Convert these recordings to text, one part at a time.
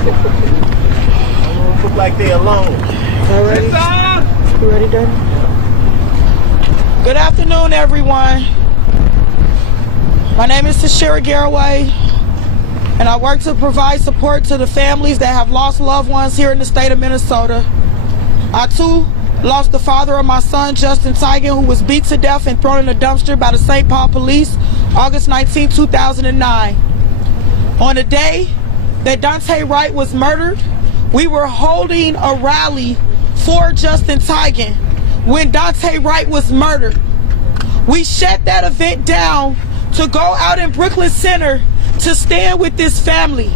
Look like they alone. All ready? You ready, Daddy? Good afternoon, everyone. My name is Tashira Garraway, and I work to provide support to the families that have lost loved ones here in the state of Minnesota. I, too, lost the father of my son, Justin Tigan, who was beat to death and thrown in a dumpster by the St. Paul police August 19, 2009. On the day that Daunte Wright was murdered, we were holding a rally for Justin Tigan when Daunte Wright was murdered. We shut that event down to go out in Brooklyn Center to stand with this family.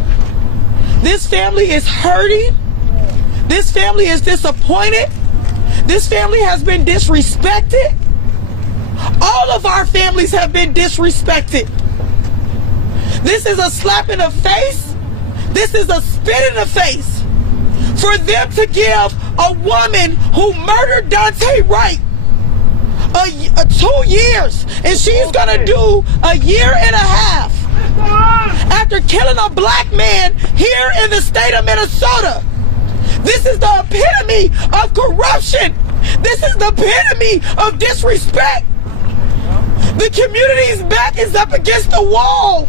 This family is hurting. This family is disappointed. This family has been disrespected. All of our families have been disrespected. This is a slap in the face. This is a spit in the face for them to give a woman who murdered Daunte Wright 2 years, and she's gonna do a year and a half after killing a black man here in the state of Minnesota. This is the epitome of corruption. This is the epitome of disrespect. The community's back is up against the wall.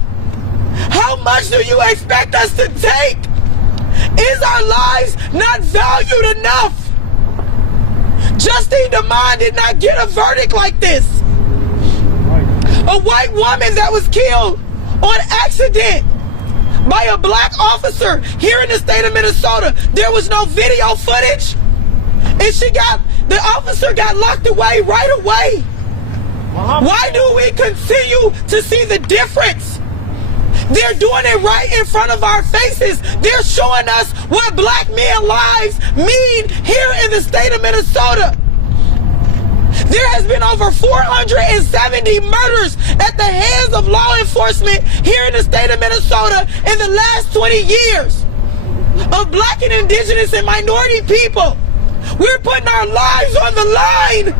How much do you expect us to take? Is our lives not valued enough? Justine DeMond did not get a verdict like this. A white woman that was killed on accident by a black officer here in the state of Minnesota. There was no video footage, and the officer got locked away right away. Why do we continue to see the difference? They're doing it right in front of our faces. They're showing us what black men lives mean here in the state of Minnesota. There has been over 470 murders at the hands of law enforcement here in the state of Minnesota in the last 20 years of black and indigenous and minority people. We're putting our lives on the line.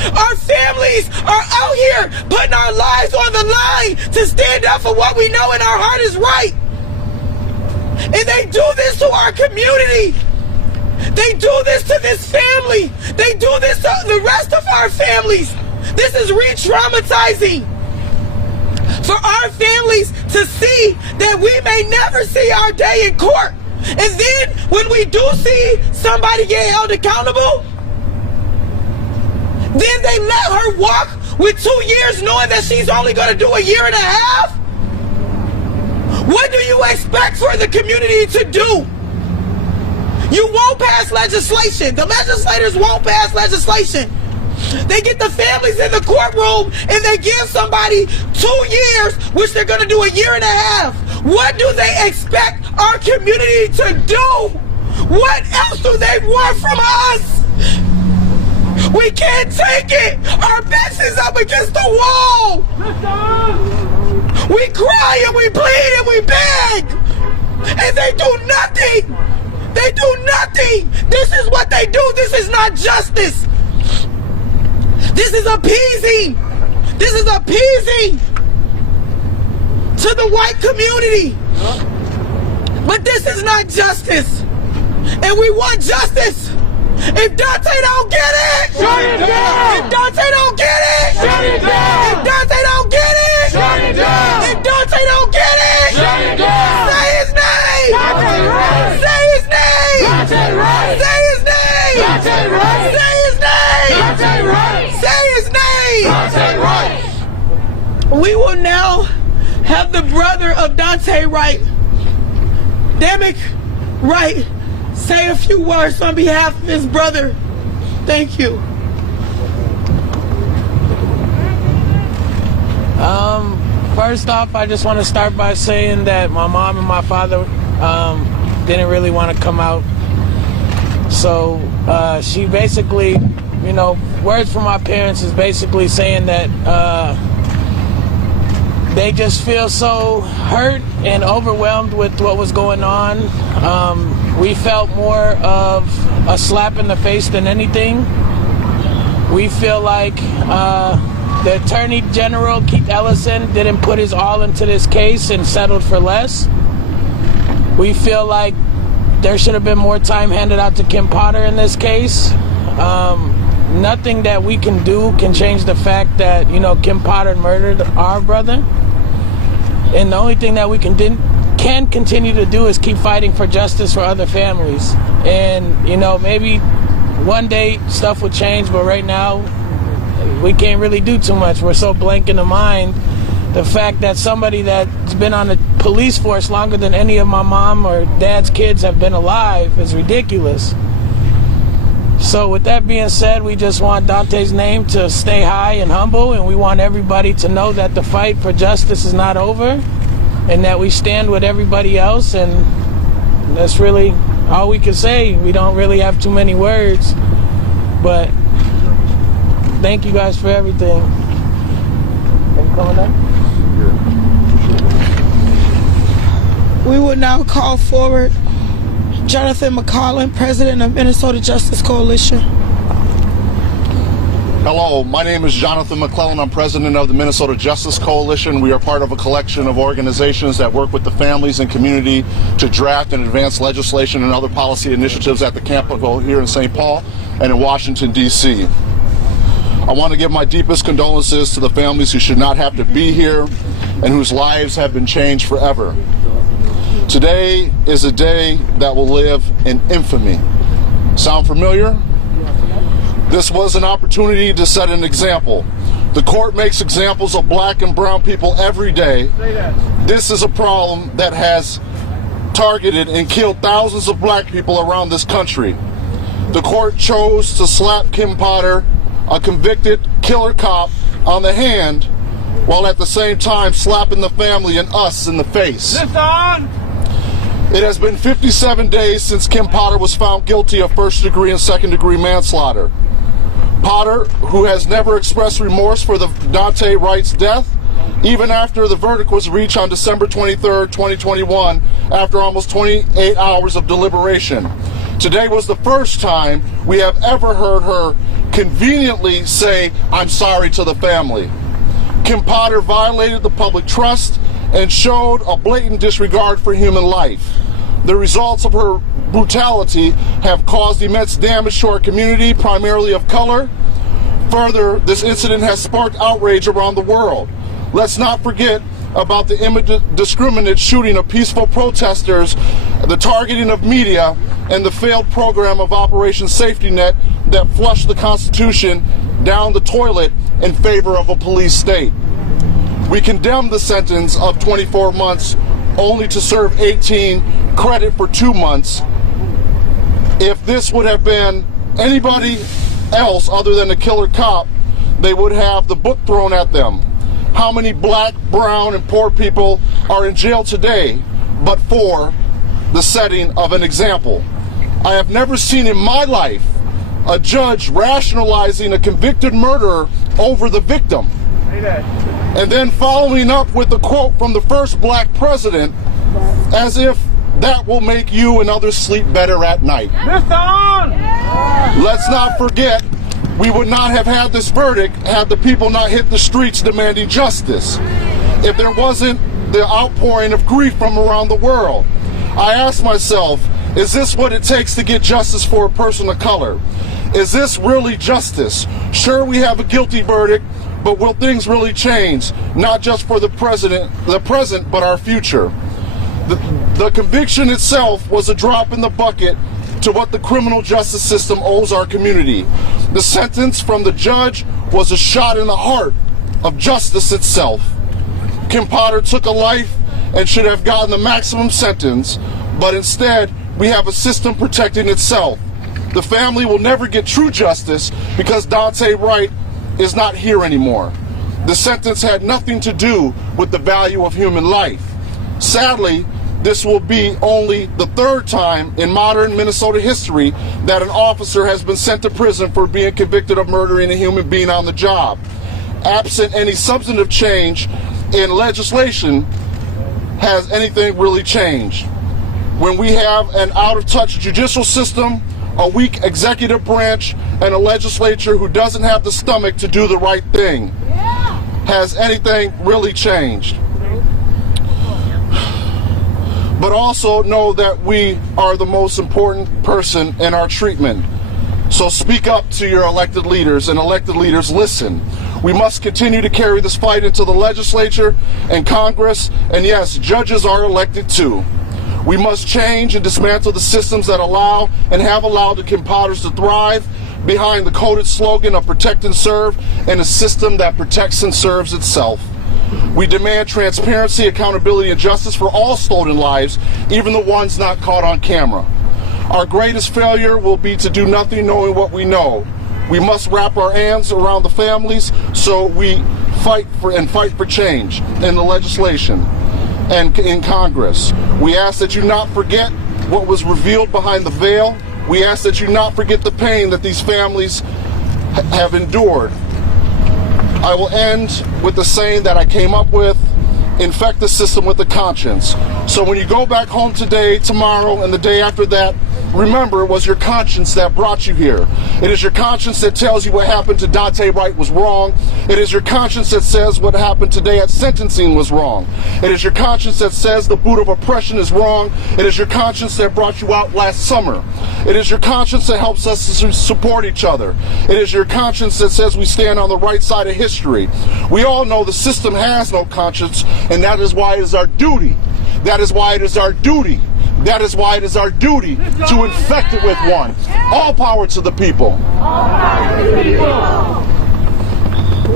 Our families are out here putting our lives on the line to stand up for what we know in our heart is right. And they do this to our community. They do this to this family. They do this to the rest of our families. This is re-traumatizing for our families to see that we may never see our day in court. And then when we do see somebody get held accountable, then they let her walk with 2 years knowing that she's only going to do a year and a half? What do you expect for the community to do? You won't pass legislation. The legislators won't pass legislation. They get the families in the courtroom and they give somebody 2 years, which they're going to do a year and a half. What do they expect our community to do? What else do they want from us? We can't take it. Our backs is up against the wall. We cry and we bleed and we beg. And they do nothing. They do nothing. This is what they do. This is not justice. This is appeasing. This is appeasing to the white community. But this is not justice. And we want justice. If Daunte don't get it, shut it down. If Daunte don't get it, shut it down. If Daunte don't get it, shut it down. If Daunte don't get it, shut it down. Say his name. Daunte Wright. Say his name. Daunte Wright. Say his name. Daunte Wright. Say his name. Daunte Wright. Say his name. Daunte Wright. We will now have the brother of Daunte Wright, Damick Wright, say a few words on behalf of his brother. Thank you. First off, I just want to start by saying that my mom and my father didn't really want to come out. So she basically, you know, words from my parents is basically saying that they just feel so hurt and overwhelmed with what was going on. We felt more of a slap in the face than anything. We feel like the Attorney General, Keith Ellison, didn't put his all into this case and settled for less. We feel like there should have been more time handed out to Kim Potter in this case. Nothing that we can do can change the fact that, you know, Kim Potter murdered our brother. And the only thing that we can continue to do is keep fighting for justice for other families. And, you know, maybe one day stuff will change, but right now we can't really do too much. We're so blank in the mind. The fact that somebody that's been on the police force longer than any of my mom or dad's kids have been alive is ridiculous. So with that being said, we just want Daunte's name to stay high and humble, and we want everybody to know that the fight for justice is not over and that we stand with everybody else, and that's really all we can say. We don't really have too many words, but thank you guys for everything. Are you coming up? We will now call forward Jonathan McCollum, President of Minnesota Justice Coalition. Hello, my name is Jonathan McClellan. I'm president of the Minnesota Justice Coalition. We are part of a collection of organizations that work with the families and community to draft and advance legislation and other policy initiatives at the Capitol here in St. Paul and in Washington, D.C. I want to give my deepest condolences to the families who should not have to be here and whose lives have been changed forever. Today is a day that will live in infamy. Sound familiar? This was an opportunity to set an example. The court makes examples of black and brown people every day. This is a problem that has targeted and killed thousands of black people around this country. The court chose to slap Kim Potter, a convicted killer cop, on the hand, while at the same time slapping the family and us in the face. It has been 57 days since Kim Potter was found guilty of first-degree and second-degree manslaughter. Potter, who has never expressed remorse for the Daunte Wright's death, even after the verdict was reached on December 23, 2021, after almost 28 hours of deliberation. Today was the first time we have ever heard her conveniently say, "I'm sorry" to the family. Kim Potter violated the public trust and showed a blatant disregard for human life. The results of her brutality have caused immense damage to our community, primarily of color. Further, this incident has sparked outrage around the world. Let's not forget about the indiscriminate shooting of peaceful protesters, the targeting of media, and the failed program of Operation Safety Net that flushed the Constitution down the toilet in favor of a police state. We condemn the sentence of 24 months only to serve 18, credit for 2 months. If this would have been anybody else other than a killer cop, they would have the book thrown at them. How many black, brown, and poor people are in jail today but for the setting of an example? I have never seen in my life a judge rationalizing a convicted murderer over the victim. And then following up with a quote from the first black president, as if that will make you and others sleep better at night. Let's not forget, we would not have had this verdict had the people not hit the streets demanding justice. If there wasn't the outpouring of grief from around the world. I ask myself, is this what it takes to get justice for a person of color? Is this really justice? Sure, we have a guilty verdict, but will things really change? Not just for the present, but our future. The conviction itself was a drop in the bucket to what the criminal justice system owes our community. The sentence from the judge was a shot in the heart of justice itself. Kim Potter took a life and should have gotten the maximum sentence, but instead we have a system protecting itself. The family will never get true justice because Daunte Wright is not here anymore. The sentence had nothing to do with the value of human life. Sadly, this will be only the third time in modern Minnesota history that an officer has been sent to prison for being convicted of murdering a human being on the job. Absent any substantive change in legislation, has anything really changed? When we have an out-of-touch judicial system, a weak executive branch, and a legislature who doesn't have the stomach to do the right thing, has anything really changed? but also know that we are the most important person in our treatment. So speak up to your elected leaders, and elected leaders, listen. We must continue to carry this fight into the legislature and Congress, and yes, judges are elected too. We must change and dismantle the systems that allow and have allowed the compounders to thrive behind the coded slogan of protect and serve, and a system that protects and serves itself. We demand transparency, accountability, and justice for all stolen lives, even the ones not caught on camera. Our greatest failure will be to do nothing knowing what we know. We must wrap our hands around the families, so we fight for change in the legislation and in Congress. We ask that you not forget what was revealed behind the veil. We ask that you not forget the pain that these families have endured. I will end with the saying that I came up with: infect the system with a conscience. So when you go back home today, tomorrow, and the day after that, remember, it was your conscience that brought you here. It is your conscience that tells you what happened to Daunte Wright was wrong. It is your conscience that says what happened today at sentencing was wrong. It is your conscience that says the boot of oppression is wrong. It is your conscience that brought you out last summer. It is your conscience that helps us to support each other. It is your conscience that says we stand on the right side of history. We all know the system has no conscience, and that is why it is our duty. That is why it is our duty. That is why it is our duty to infect it with one. All power to the people.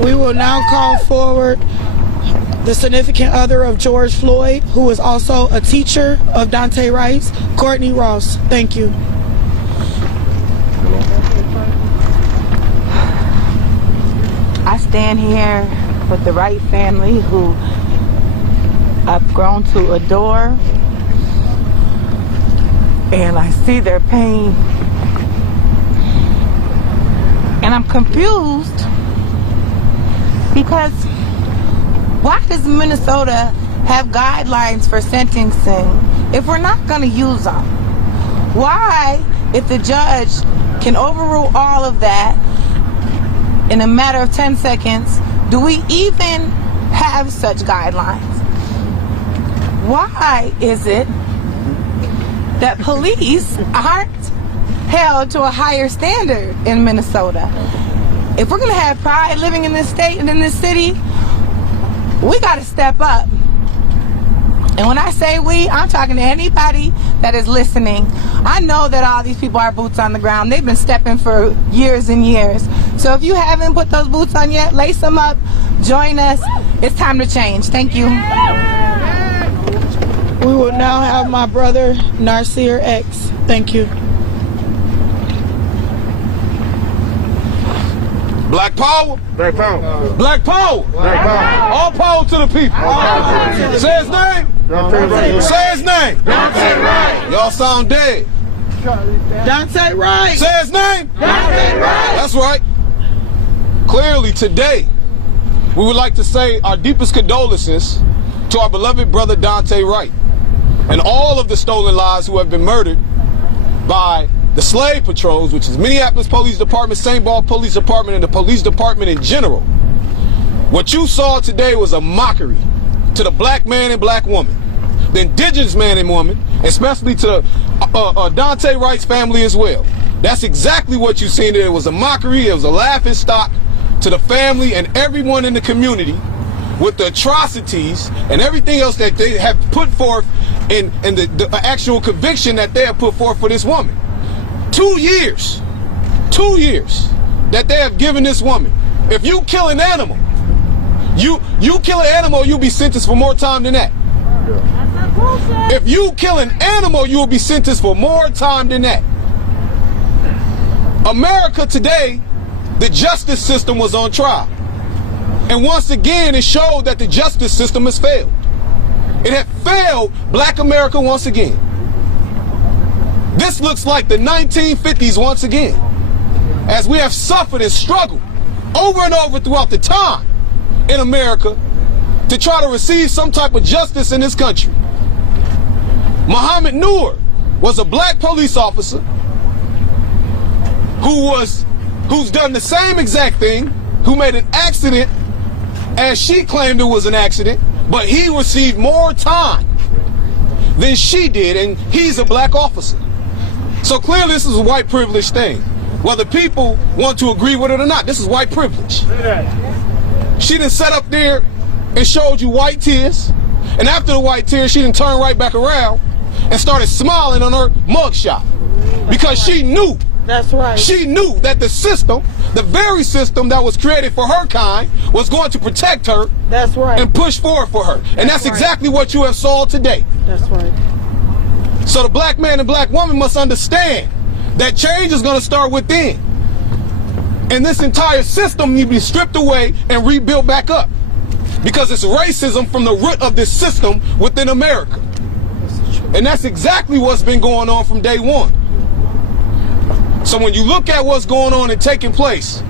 We will now call forward the significant other of George Floyd, who is also a teacher of Daunte Wright, Courtney Ross. Thank you. I stand here with the Wright family, who I've grown to adore, and I see their pain, and I'm confused because why does Minnesota have guidelines for sentencing if we're not going to use them? Why, if the judge can overrule all of that in a matter of 10 seconds, do we even have such guidelines? Why is it that police aren't held to a higher standard in Minnesota? If we're going to have pride living in this state and in this city, we got to step up. And when I say we, I'm talking to anybody that is listening. I know that all these people are boots on the ground. They've been stepping for years and years. So if you haven't put those boots on yet, lace them up, join us. It's time to change. Thank you. We will now have my brother, Narci X. Thank you. Black power. Black power. Black power. Black power. All power to the people. Say his name. Daunte Wright. Say his name. Daunte Wright. Y'all sound dead. Daunte Wright. Say his name. Daunte Wright. That's right. Clearly today, we would like to say our deepest condolences to our beloved brother Daunte Wright and all of the stolen lives who have been murdered by the slave patrols, which is Minneapolis Police Department, St. Paul Police Department, and the police department in general. What you saw today was a mockery to the black man and black woman, the indigenous man and woman, especially to Daunte Wright's family as well. That's exactly what you seen there. It was a mockery, it was a laughing stock to the family and everyone in the community with the atrocities and everything else that they have put forth in the actual conviction that they have put forth for this woman. 2 years that they have given this woman. If you kill an animal, you kill an animal, you'll be sentenced for more time than that. If you kill an animal, you will be sentenced for more time than that. America today, the justice system was on trial. And once again, it showed that the justice system has failed. It had failed Black America once again. This looks like the 1950s once again, as we have suffered and struggled over and over throughout the time in America to try to receive some type of justice in this country. Muhammad Noor was a black police officer who's done the same exact thing, who made an accident as she claimed it was an accident, but he received more time than she did, and he's a black officer. So clearly this is a white privilege thing. Whether people want to agree with it or not, this is white privilege. She done sat up there and showed you white tears, and after the white tears, she done turned right back around and started smiling on her mugshot because she knew. That's right. She knew that the system, the very system that was created for her kind, was going to protect her. That's right. And push forward for her. And that's exactly what you have saw today. That's right. So the black man and black woman must understand that change is going to start within. And this entire system needs to be stripped away and rebuilt back up. Because it's racism from the root of this system within America. And that's exactly what's been going on from day one. So when you look at what's going on and taking place,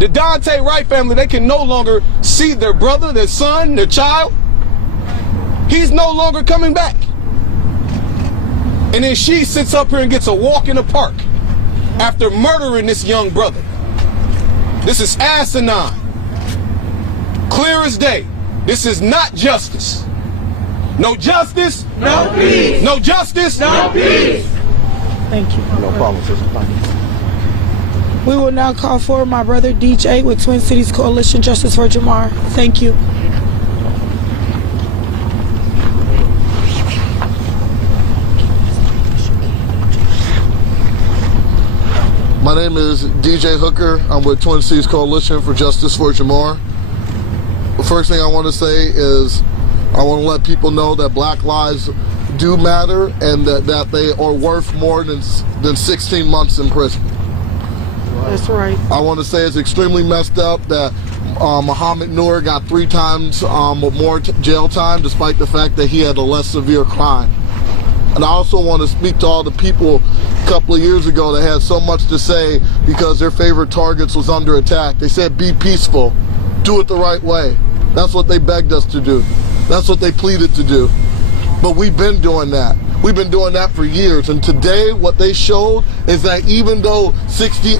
the Daunte Wright family, they can no longer see their brother, their son, their child. He's no longer coming back. And then she sits up here and gets a walk in the park after murdering this young brother. This is asinine. Clear as day. This is not justice. No justice. No peace. No justice. No peace. Thank you. No problem, sister. We will now call forward my brother DJ with Twin Cities Coalition Justice for Jamar. Thank you. My name is DJ Hooker. I'm with Twin Cities Coalition for Justice for Jamar. The first thing I want to say is I want to let people know that black lives do matter and that they are worth more than 16 months in prison. That's right. I want to say it's extremely messed up that Muhammad Noor got 3 times more jail time despite the fact that he had a less severe crime. And I also want to speak to all the people a couple of years ago that had so much to say because their favorite targets was under attack. They said be peaceful, do it the right way. That's what they begged us to do. That's what they pleaded to do. But we've been doing that. We've been doing that for years. And today what they showed is that even though 60,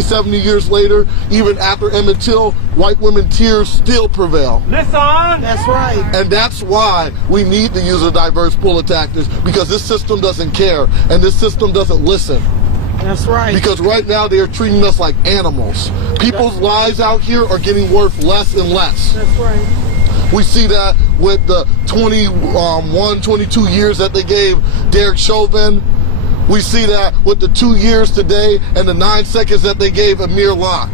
70 years later, even after Emmett Till, white women tears still prevail. Listen! That's right. And that's why we need to use a diverse pool of tactics, because this system doesn't care and this system doesn't listen. That's right. Because right now they are treating us like animals. People's lives out here are getting worth less and less. That's right. We see that with the 22 years that they gave Derek Chauvin. We see that with the 2 years today and the 9 seconds that they gave Amir Locke.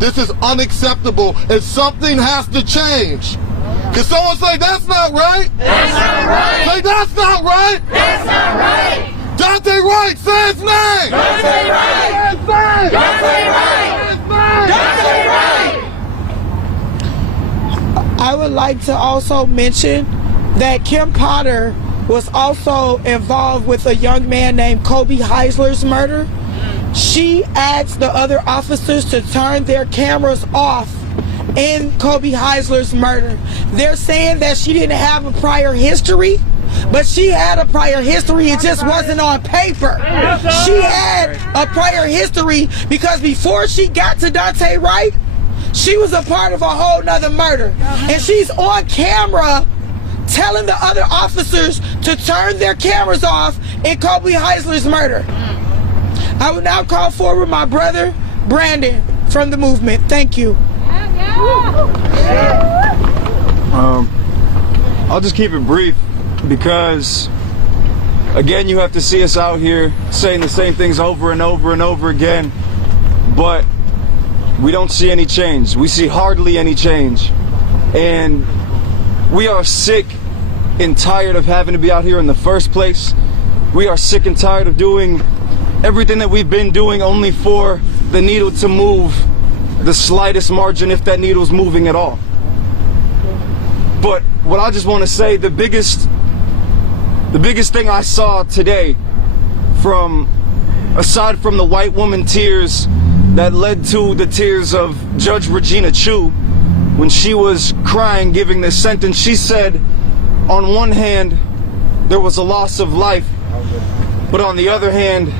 This is unacceptable and something has to change. Can someone say that's not right? That's not right. Say that's not right. That's not right. Daunte Wright, say his name. Daunte Wright. Daunte Wright. Daunte Wright. I would like to also mention that Kim Potter was also involved with a young man named Kobe Heisler's murder. She asked the other officers to turn their cameras off in Kobe Heisler's murder. They're saying that she didn't have a prior history, but she had a prior history. It just wasn't on paper. She had a prior history because before she got to Daunte Wright, she was a part of a whole nother murder. And she's on camera telling the other officers to turn their cameras off in Kobe Heisler's murder. I will now call forward my brother, Brandon, from the movement. Thank you. I'll just keep it brief because, again, you have to see us out here saying the same things over and over and over again, but we don't see any change. We see hardly any change. And we are sick and tired of having to be out here in the first place. We are sick and tired of doing everything that we've been doing only for the needle to move the slightest margin, if that needle's moving at all. But what I just want to say, the biggest thing I saw today, aside from the white woman tears that led to the tears of Judge Regina Chu, when she was crying giving this sentence, she said, on one hand, there was a loss of life, but on the other hand,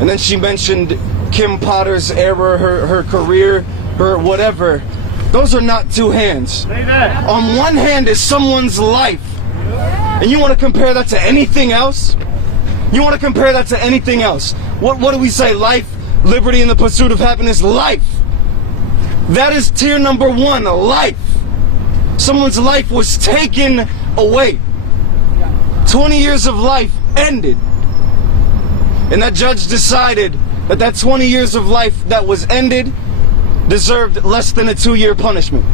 and then she mentioned Kim Potter's error, her career, her whatever. Those are not two hands. On one hand is someone's life. And you want to compare that to anything else? You want to compare that to anything else? What do we say? Life, liberty, and the pursuit of happiness. Life. That is tier number one, life. Someone's life was taken away. 20 years of life ended. And that judge decided that that 20 years of life that was ended deserved less than a 2-year punishment.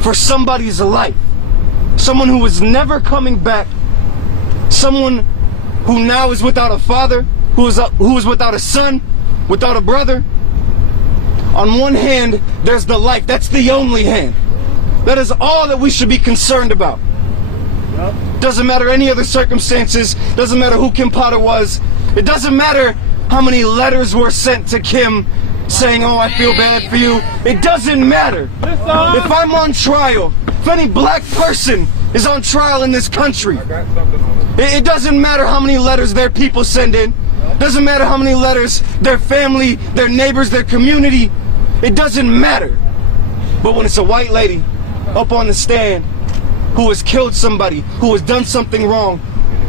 For somebody's life. Someone who was never coming back. Someone who now is without a father, who is without a son, without a brother. On one hand, there's the life. That's the only hand. That is all that we should be concerned about. Doesn't matter any other circumstances. Doesn't matter who Kim Potter was. It doesn't matter how many letters were sent to Kim saying, oh, I feel bad for you. It doesn't matter. If I'm on trial, if any black person is on trial in this country, it doesn't matter how many letters their people send in. Doesn't matter how many letters their family, their neighbors, their community. It doesn't matter. But when it's a white lady up on the stand who has killed somebody, who has done something wrong,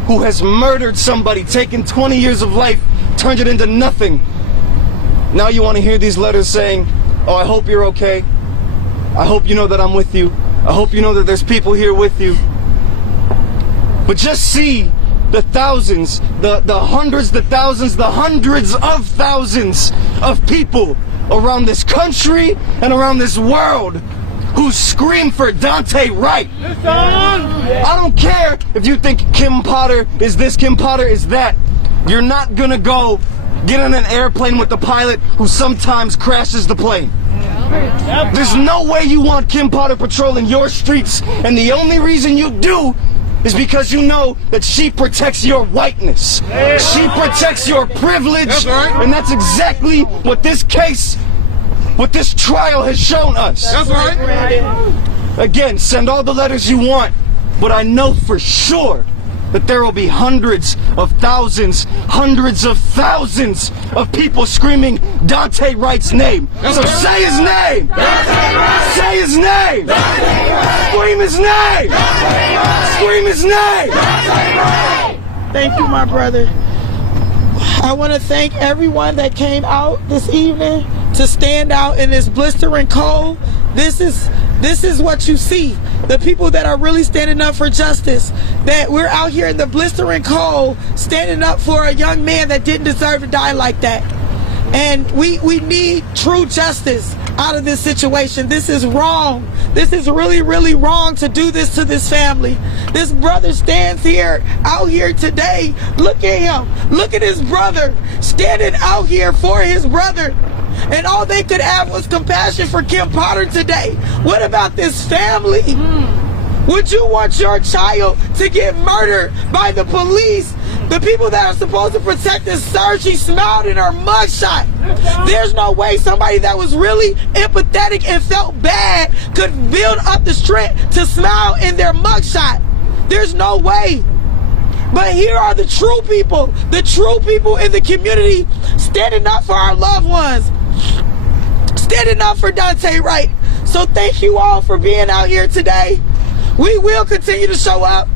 who has murdered somebody, taken 20 years of life, turned it into nothing. Now you want to hear these letters saying, oh, I hope you're okay. I hope you know that I'm with you. I hope you know that there's people here with you. But just see the thousands, the hundreds, the thousands, the hundreds of thousands of people around this country and around this world who scream for Daunte Wright. I don't care if you think Kim Potter is this, Kim Potter is that. You're not gonna go get on an airplane with the pilot who sometimes crashes the plane. There's no way you want Kim Potter patrolling your streets, and the only reason you do is because you know that she protects your whiteness. She protects your privilege, and that's exactly what this case, what this trial has shown us. That's right. Again, send all the letters you want, but I know for sure that there will be hundreds of thousands of people screaming Daunte Wright's name. So say his name! Say his name! Scream his name! Scream his name! Thank you, my brother. I want to thank everyone that came out this evening to stand out in this blistering cold. This is what you see. The people that are really standing up for justice. That we're out here in the blistering cold standing up for a young man that didn't deserve to die like that. And we need true justice out of this situation. This is wrong. This is really, really wrong to do this to this family. This brother stands here, out here today. Look at him. Look at his brother standing out here for his brother. And all they could have was compassion for Kim Potter today. What about this family? Would you want your child to get murdered by the police? The people that are supposed to protect this surge, she smiled in her mugshot. There's no way somebody that was really empathetic and felt bad could build up the strength to smile in their mugshot. There's no way. But here are the true people in the community standing up for our loved ones, standing up for Daunte Wright. So thank you all for being out here today. We will continue to show up.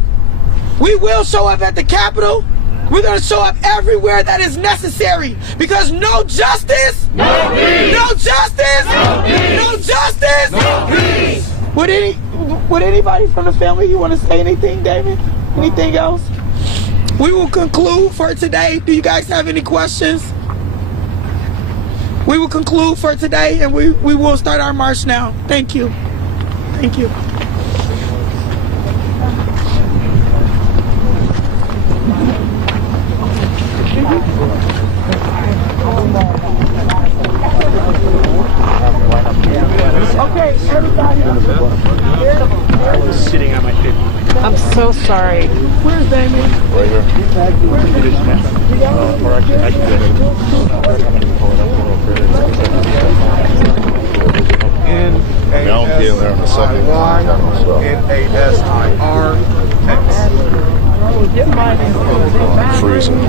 We will show up at the Capitol. We're going to show up everywhere that is necessary, because no justice, no peace. No justice, no peace. No justice, no peace. Would anybody from the family, you want to say anything, David? Anything else? We will conclude for today. Do you guys have any questions? We will conclude for today, and we will start our march now. Thank you. Thank you. Okay, everybody. I was sitting on my 50. I'm so sorry. Where's Damien? Right here. Or actually, I can get I don't get in there in a second. N-A-S-I-R-X. Freezing.